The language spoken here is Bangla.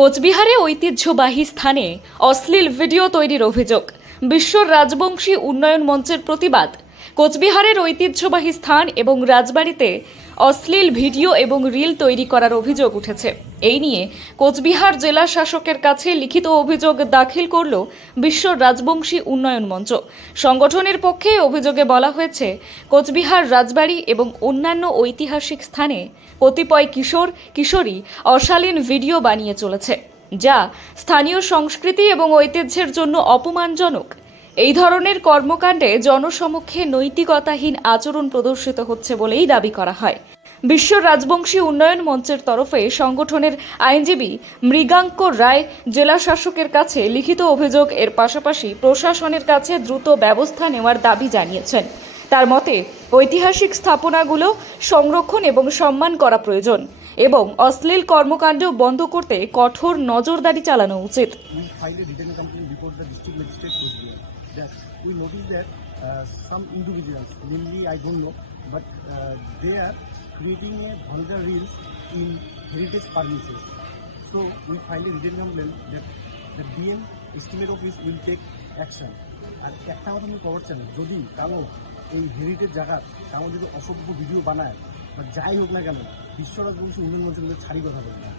কোচবিহারে ঐতিহ্যবাহী স্থানে অশ্লীল ভিডিও তৈরির অভিযোগ। বিশ্ব রাজবংশী উন্নয়ন মঞ্চের প্রতিবাদ। কোচবিহারের ঐতিহ্যবাহী স্থান এবং রাজবাড়িতে অশ্লীল ভিডিও এবং রিল তৈরি করার অভিযোগ উঠেছে। এই নিয়ে কোচবিহার জেলা শাসকের কাছে লিখিত অভিযোগ দাখিল করল বিশ্ব রাজবংশী উন্নয়ন মঞ্চ। সংগঠনের পক্ষে অভিযোগে বলা হয়েছে, কোচবিহার রাজবাড়ি এবং অন্যান্য ঐতিহাসিক স্থানে কতিপয় কিশোর কিশোরী অশালীন ভিডিও বানিয়ে চলেছে, যা স্থানীয় সংস্কৃতি এবং ঐতিহ্যের জন্য অপমানজনক। এই ধরনের কর্মকাণ্ডে জনসমক্ষে নৈতিকতাহীন আচরণ প্রদর্শিত হচ্ছে বলেই দাবি করা হয়। বিশ্ব রাজবংশী উন্নয়ন মঞ্চের তরফে সংগঠনের আইনজীবী মৃগাঙ্ক রায় জেলা শাসকের কাছে লিখিত অভিযোগ এর পাশাপাশি প্রশাসনের কাছে দ্রুত ব্যবস্থা নেওয়ার দাবি জানিয়েছেন। তার মতে, ঐতিহাসিক স্থাপনাগুলো সংরক্ষণ এবং সম্মান করা প্রয়োজন এবং অশ্লীল কর্মকাণ্ড বন্ধ করতে কঠোর নজরদারি চালানো উচিত। We noticed that some individuals, mainly I don't know, but they are creating a vulgar reels in heritage premises. So we filed a written complaint that the DM estimate office will take action. আর একটা কথা আমি খবর চাই, যদি কারো এই হেরিটেজ জায়গার কারো যদি অসভ্য ভিডিও বানায় বা যাই হোক না কেন, বিশ্ব রাজবংশী উন্নয়ন মঞ্চের ছাড়ি কথা বলবে না।